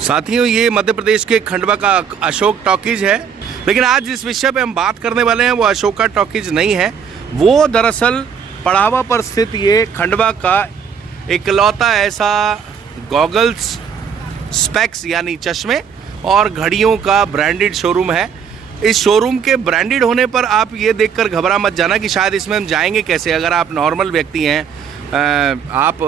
साथियों, ये मध्य प्रदेश के खंडवा का अशोक टॉकीज है, लेकिन आज जिस विषय पे हम बात करने वाले हैं वो अशोका टॉकीज नहीं है। वो दरअसल पड़ावा पर स्थित ये खंडवा का इकलौता ऐसा गॉगल्स, स्पेक्स यानी चश्मे और घड़ियों का ब्रांडेड शोरूम है। इस शोरूम के ब्रांडेड होने पर आप ये देखकर घबरा मत जाना कि शायद इसमें हम जाएंगे कैसे। अगर आप नॉर्मल व्यक्ति हैं, आप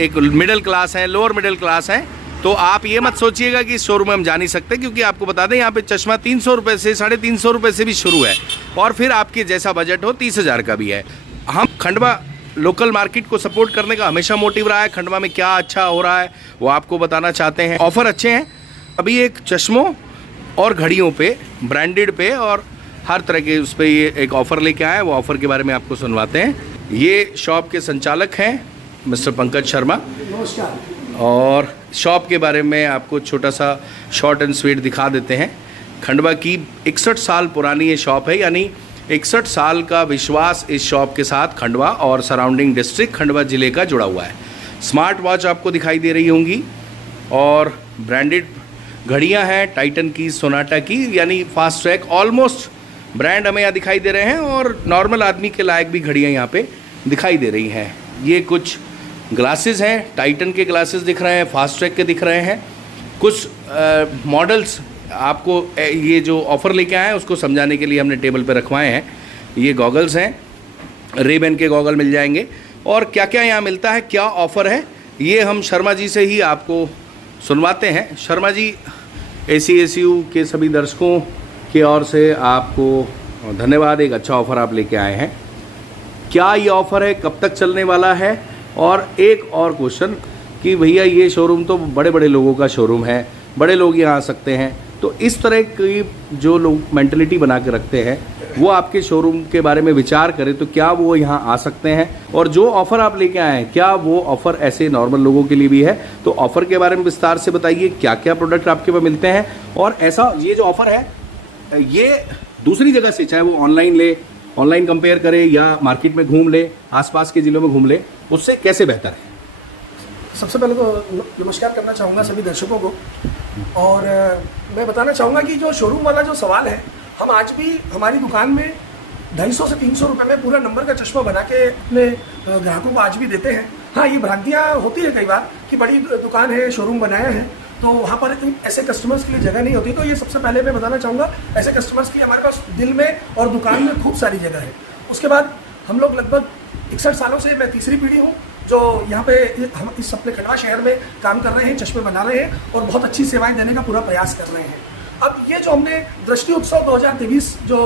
एक मिडिल क्लास हैं, लोअर मिडिल क्लास हैं, तो आप ये मत सोचिएगा कि इस शोरूम में हम जा नहीं सकते, क्योंकि आपको बता दें यहाँ पे चश्मा 300 रुपये से 350 रुपये से भी शुरू है और फिर आपके जैसा बजट हो 30,000 का भी है। हम खंडवा लोकल मार्केट को सपोर्ट करने का हमेशा मोटिव रहा है। खंडवा में क्या अच्छा हो रहा है वो आपको बताना चाहते हैं। ऑफ़र अच्छे हैं अभी एक चश्मों और घड़ियों पे, ब्रांडेड पे और हर तरह के उस पर ये एक ऑफ़र लेके आए हैं। वो ऑफ़र के बारे में आपको सुनवाते हैं। ये शॉप के संचालक हैं मिस्टर पंकज शर्मा, और शॉप के बारे में आपको छोटा सा शॉर्ट एंड स्वीट दिखा देते हैं। खंडवा की 61 साल पुरानी ये शॉप है, यानी 61 साल का विश्वास इस शॉप के साथ खंडवा और सराउंडिंग डिस्ट्रिक्ट खंडवा ज़िले का जुड़ा हुआ है। स्मार्ट वॉच आपको दिखाई दे रही होंगी और ब्रांडेड घड़ियां हैं, टाइटन की, सोनाटा की, यानी फास्ट ट्रैक, ऑलमोस्ट ब्रांड हमें यहाँ दिखाई दे रहे हैं और नॉर्मल आदमी के लायक भी घड़ियाँ यहाँ पे दिखाई दे रही हैं। ये कुछ ग्लासेस हैं, टाइटन के ग्लासेस दिख रहे हैं, फास्ट ट्रैक के दिख रहे हैं। कुछ मॉडल्स आपको ये जो ऑफ़र लेके आए हैं उसको समझाने के लिए हमने टेबल पे रखवाए हैं। ये गॉगल्स हैं, रेबन के गॉगल मिल जाएंगे और क्या क्या यहाँ मिलता है, क्या ऑफ़र है, ये हम शर्मा जी से ही आपको सुनवाते हैं। शर्मा जी, ACSU के सभी दर्शकों की ओर से आपको धन्यवाद। एक अच्छा ऑफ़र आप लेके आए हैं। क्या ये ऑफ़र है, कब तक चलने वाला है? और एक और क्वेश्चन कि भैया ये शोरूम तो बड़े बड़े लोगों का शोरूम है, बड़े लोग यहाँ आ सकते हैं, तो इस तरह की जो लोग मेंटलिटी बना के रखते हैं वो आपके शोरूम के बारे में विचार करें तो क्या वो यहाँ आ सकते हैं? और जो ऑफ़र आप लेके आए हैं क्या वो ऑफ़र ऐसे नॉर्मल लोगों के लिए भी है? तो ऑफ़र के बारे में विस्तार से बताइए, क्या क्या प्रोडक्ट आपके पास मिलते हैं। और ऐसा ये जो ऑफ़र है ये दूसरी जगह से, चाहे वो ऑनलाइन कंपेयर करे या मार्केट में घूम ले, आसपास के ज़िलों में घूम ले, उससे कैसे बेहतर है? सबसे पहले तो नमस्कार करना चाहूँगा सभी दर्शकों को, और मैं बताना चाहूँगा कि जो शोरूम वाला जो सवाल है, हम आज भी हमारी दुकान में 250 से 300 रुपये में पूरा नंबर का चश्मा बना के अपने ग्राहकों को आज भी देते हैं। हाँ, ये भ्रांतियाँ होती है कई बार कि बड़ी दुकान है, शोरूम बनाया है, तो वहाँ पर ऐसे कस्टमर्स के लिए जगह नहीं होती। तो ये सबसे पहले मैं बताना चाहूँगा, ऐसे कस्टमर्स के लिए हमारे पास दिल में और दुकान में खूब सारी जगह है। उसके बाद हम लोग लगभग 61 सालों से, मैं तीसरी पीढ़ी हूँ जो यहाँ पे हम इस अपने खंडवा शहर में काम कर रहे हैं, चश्मे बना रहे हैं और बहुत अच्छी सेवाएं देने का पूरा प्रयास कर रहे हैं। अब ये जो हमने दृष्टि उत्सव 2023 जो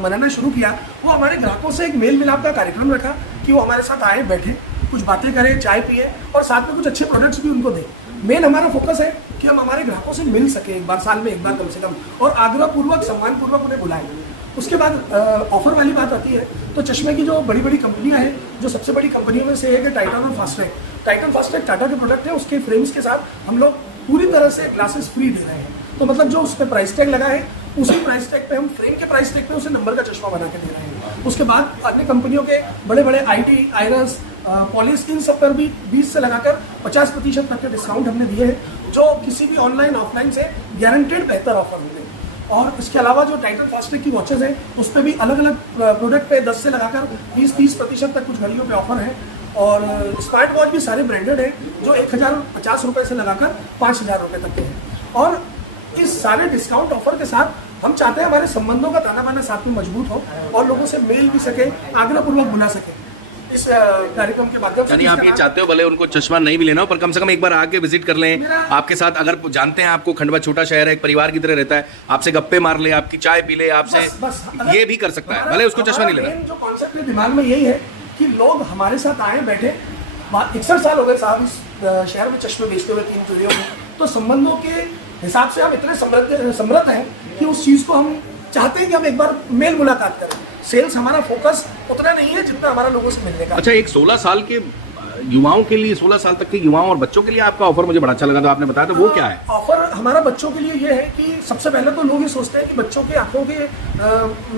मनाना शुरू किया, वो हमारे ग्राहकों से एक मेल मिलाप का कार्यक्रम रखा कि वो हमारे साथ आए, बैठे, कुछ बातें करें, चाय पिए और साथ में कुछ अच्छे प्रोडक्ट्स भी उनको दें। मेन हमारा फोकस है कि हम हमारे ग्राहकों से मिल सके एक बार, साल में एक बार कम से कम, और आग्रहपूर्वक, सम्मानपूर्वक उन्हें बुलाएं। उसके बाद ऑफर वाली बात आती है तो चश्मे की जो बड़ी बड़ी कंपनियां हैं, जो सबसे बड़ी कंपनियों में से है कि टाइटन और fast track. Titan fast track Tata के प्रोडक्ट है, उसके फ्रेम्स के साथ हम लोग पूरी तरह से ग्लासेस फ्री दे रहे हैं। तो मतलब जो उस पर प्राइस टैग लगा है, उसी प्राइस टैग पे हम फ्रेम के प्राइस टैग पे उसे नंबर का चश्मा बना के दे रहे हैं। उसके बाद अन्य कंपनियों के बड़े बड़े IT, आयरस, पॉलिश, इन सब पर भी 20 से लगाकर 50% तक के डिस्काउंट हमने दिए हैं, जो किसी भी ऑनलाइन ऑफलाइन से गारंटेड बेहतर ऑफर होंगे। और इसके अलावा जो टाइटन फास्ट ट्रैक की वॉचेस हैं, उस पर भी अलग अलग प्रोडक्ट पे 10 से लगाकर 20-30% तक कुछ घड़ियों पे ऑफर है। और स्मार्ट वॉच भी सारे ब्रांडेड हैं, जो 1050 रुपये से लगाकर 5000 रुपये तक के हैं। और इस सारे डिस्काउंट ऑफर के साथ हम चाहते हैं हमारे संबंधों का ताना बाना साथ में मजबूत हो और लोगों से मेल भी सके, आग्रहपूर्वक बुला सके इस कार्यक्रम के माध्यम से। यानी आप ये चाहते हो भले उनको चश्मा नहीं भी लेना हो, पर कम से कम एक बार आके विजिट कर लें आपके साथ। अगर जानते हैं आपको खंडवा छोटा शहर है, एक परिवार की तरह रहता है, आपसे गप्पे मार ले, आपकी चाय पी ले, आपसे ये भी कर सकता है, भले उसको चश्मा नहीं लेना। जो कॉन्सेप्ट है दिमाग में यही है कि लोग हमारे साथ आए, बैठे। 61 साल हो गए साहब इस शहर में चश्मे बेचते हुए, 3 पीढ़ियों में। तो संबंधों के हिसाब से हम इतने समृद्ध हैं कि उस चीज़ को हम चाहते हैं कि हम एक बार मेल मुलाकात करें। सेल्स हमारा फोकस उतना नहीं है जितना हमारा लोगों से मिलने का। अच्छा, एक 16 साल के युवाओं के लिए, 16 साल तक के युवाओं और बच्चों के लिए आपका ऑफर मुझे बड़ा अच्छा लगा था, आपने बताया था वो क्या है? ऑफर हमारा बच्चों के लिए ये है कि सबसे पहले तो लोग ये सोचते हैं कि बच्चों के आंखों के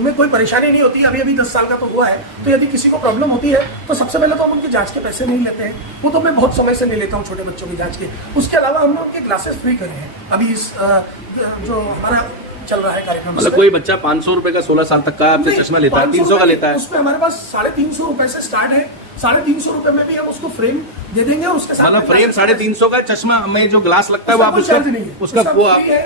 में कोई परेशानी नहीं होती, अभी 10 साल का तो हुआ है, तो यदि किसी को प्रॉब्लम होती है तो सबसे पहले तो हम उनकी जांच के पैसे नहीं लेते हैं, वो तो मैं बहुत समय से नहीं लेता हूँ छोटे बच्चों की जांच के। उसके अलावा हमने उनके ग्लासेस फ्री करे हैं अभी इस जो हमारा चल रहा है कार्यक्रम। मतलब कोई बच्चा 500 रुपए का 16 साल तक का आपसे चश्मा लेता है, 300 का लेता है, उसमें हमारे पास 350 रुपए से स्टार्ट है। 350 रुपए में भी हम उसको फ्रेम दे देंगे और उसके साथ मतलब फ्रेम 350 का चश्मा में जो ग्लास लगता है वो आप उसका वो आप है।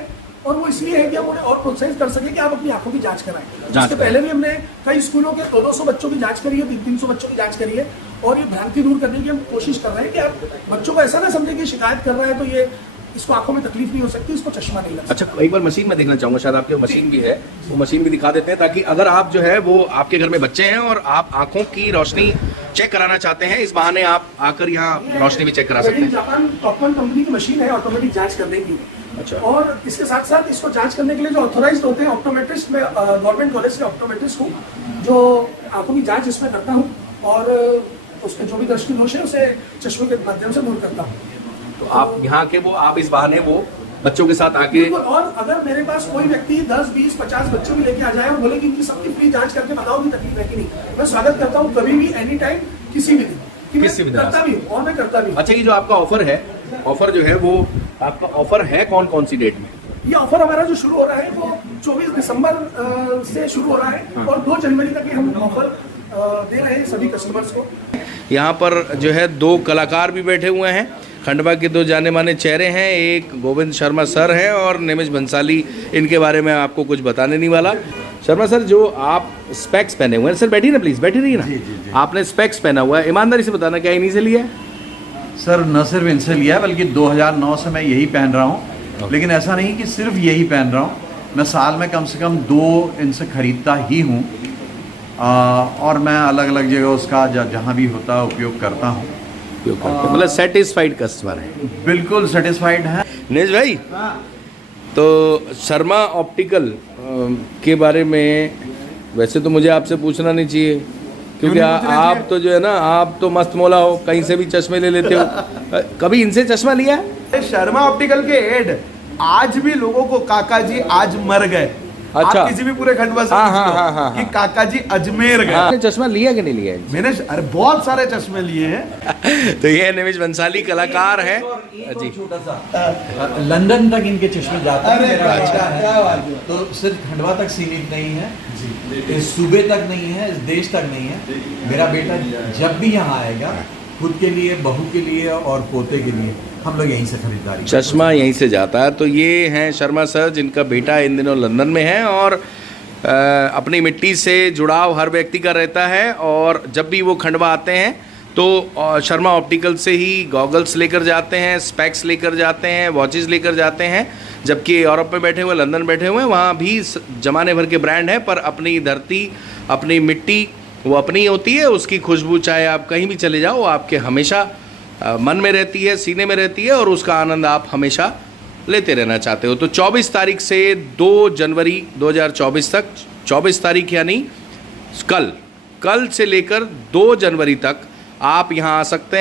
और वो इसलिए है कि हम उन्हें और प्रोत्साहित कर सके कि आप अपनी आंखों की जांच कराएं। इसके पहले भी हमने कई स्कूलों के 200 बच्चों की जांच करी है, 300 बच्चों की जांच करी है, और ये भ्रांति दूर करने की हम कोशिश कर रहे हैं कि आप बच्चों को ऐसा ना समझे कि शिकायत कर रहा है तो ये इसको आंखों में तकलीफ नहीं हो सकती, इसको चश्मा नहीं लगता। अच्छा, एक बार मशीन में देखना चाहूंगा, शायद आपके मशीन भी है, वो मशीन भी दिखा देते हैं ताकि अगर आप जो है वो आपके घर में बच्चे हैं और आप आंखों की रोशनी चेक कराना चाहते हैं, इस बहाने आप आकर यहाँ रोशनी भी चेक करा सकते हैं। जापान टॉपमैन कंपनी की मशीन है ऑटोमेटिक जांच करने की। अच्छा। और इसके साथ साथ इसको जांच करने के लिए जो ऑथोराइज्ड होते हैं ऑप्टोमेट्रिस्ट, मैं गवर्नमेंट कॉलेज से ऑप्टोमेट्रिस्ट हूँ जो आंखों की जांच इसमें करता हूँ और उसके जो भी दृष्टि दोष है उसे चश्मे के माध्यम से दूर करता हूँ। तो आप यहाँ के वो आप इस बहाने वो बच्चों के साथ आके, और अगर मेरे पास कोई व्यक्ति 10, 20, 50 बच्चों भी लेके आ जाए और बोले कि इनकी सबकी फ्री जांच करके बताओ कि तकलीफ है कि नहीं, मैं स्वागत करता हूँ कभी भी, एनी टाइम, किसी भी दिन, किसी भी दिन करता भी हूँ और मैं करता भी हूँ। अच्छा, ये जो आपका ऑफर है, ऑफर जो है वो आपका ऑफर है कौन कौन सी डेट में? ये ऑफर हमारा जो शुरू हो रहा है वो 24 दिसंबर से शुरू हो रहा है और 2 जनवरी तक हम ऑफर दे रहे हैं सभी कस्टमर्स को। यहाँ पर जो है 2 कलाकार भी बैठे हुए हैं, खंडवा के 2 जाने माने चेहरे हैं, एक गोविंद शर्मा सर हैं और निमिष बंसाली, इनके बारे में आपको कुछ बताने नहीं वाला। शर्मा सर, जो आप स्पेक्स पहने हुए हैं, सर बैठिए ना प्लीज, बैठी रहिए ना। जी। आपने स्पेक्स पहना हुआ है, ईमानदारी से बताना क्या इन्हीं से लिया है? सर न सिर्फ इनसे लिया है बल्कि 2009 से मैं यही पहन रहा हूँ, लेकिन ऐसा नहीं कि सिर्फ यही पहन रहा हूँ, मैं साल में कम से कम 2 इनसे खरीदता ही हूँ और मैं अलग अलग जगह उसका जहाँ भी होता है उपयोग करता हूँ। मतलब सेटिस्फाइड कस्टमर है, बिल्कुल सेटिस्फाइड है। नेज भाई, तो शर्मा ऑप्टिकल के बारे में वैसे तो मुझे आपसे पूछना नहीं चाहिए क्योंकि आप तो जो है ना, आप तो मस्त मौला हो, कहीं से भी चश्मे ले लेते हो। कभी इनसे चश्मा लिया है? शर्मा ऑप्टिकल के एड आज भी लोगों को काका जी आज मर गए। अच्छा। आप किसी भी पूरे खंडवा से हाँ। कि काका जी अजमेर गए। आपने चश्मा लिया कि नहीं लिया है? मैंने अरे बहुत सारे चश्मे लिए हैं। तो ये निमिष बंसाली कलाकार है जी। छोटा सा लंदन तक इनके चश्मे जाते हैं। मेरा बेटा है तो सिर्फ खंडवा तक सीमित नहीं है, इस सूबे तक नहीं है, इस देश तक नहीं है। मेरा बेटा जब भी यहाँ आएगा, खुद के लिए, बहू के लिए और पोते के लिए हम लोग यहीं से खरीदारी, चश्मा यहीं से जाता है। तो ये हैं शर्मा सर, जिनका बेटा इन दिनों लंदन में है और अपनी मिट्टी से जुड़ाव हर व्यक्ति का रहता है और जब भी वो खंडवा आते हैं तो शर्मा ऑप्टिकल से ही गॉगल्स लेकर जाते हैं, स्पेक्स लेकर जाते हैं, वॉचेस लेकर जाते हैं। जबकि यूरोप में बैठे हुए, लंदन बैठे हुए, वहाँ भी जमाने भर के ब्रांड हैं, पर अपनी धरती, अपनी मिट्टी वो अपनी होती है, उसकी खुशबू चाहे आप कहीं भी चले जाओ आपके हमेशा मन में रहती है, सीने में रहती है और उसका आनंद आप हमेशा लेते रहना चाहते हो। तो 24 तारीख से 2 जनवरी 2024 तक, 24 तारीख यानी कल से लेकर 2 जनवरी तक आप यहाँ आ सकते हैं।